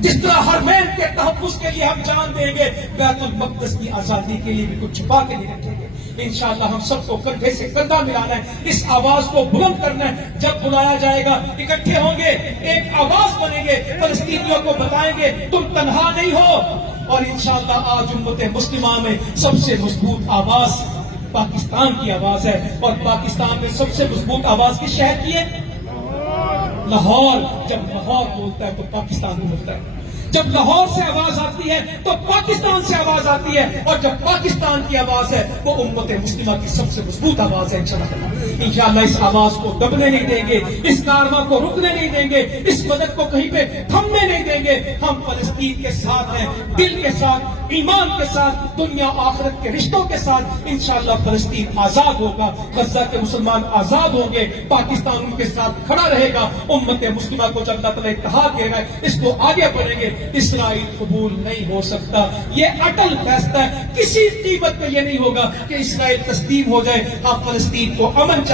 جس طرح حرمین کے تحفظ کے لیے ہم جان دیں گے، بیت المقدس کی آزادی کے لیے بھی کچھ چھپا کے نہیں رکھیں گے۔ انشاءاللہ ہم سب کو کندھے سے کندھا ملانا ہے، اس آواز کو بلند کرنا ہے۔ جب بلایا جائے گا اکٹھے ہوں گے، ایک آواز بنیں گے، فلسطینیوں کو بتائیں گے تم تنہا نہیں ہو۔ اور انشاءاللہ آج امت مسلمہ میں سب سے مضبوط آواز پاکستان کی آواز ہے، اور پاکستان میں سب سے مضبوط آواز کس شہر کی ہے؟ لاہور۔ جب لاہور بولتا ہے تو پاکستان بولتا ہے، جب لاہور سے آواز آتی ہے تو پاکستان سے آواز آتی ہے، اور جب پاکستان کی آواز ہے وہ امت مسلمہ کی سب سے مضبوط آواز ہے۔ انشاءاللہ اس آواز کو دبنے نہیں دیں گے، اس کارواں کو رکنے نہیں دیں گے، اس مدد کو کہیں پہ تھمنے نہیں دیں گے۔ ہم فلسطین کے ساتھ ہیں، دل کے ساتھ، ایمان کے ساتھ، دنیا آخرت کے رشتوں کے ساتھ۔ انشاءاللہ فلسطین آزاد ہوگا، غزہ کے مسلمان آزاد ہوں گے، پاکستان ان کے ساتھ کھڑا رہے گا۔ امت مسلمہ کو جب اللہ تعالیٰ اتحاد دے رہا ہے، اس کو آگے بڑھیں گے۔ اسرائیل قبول نہیں ہو سکتا، یہ اٹل فیصلہ ہے۔ کسی قیمت پہ یہ نہیں ہوگا کہ اسرائیل تسلیم ہو جائے۔ آپ فلسطین کو امن چاہیے۔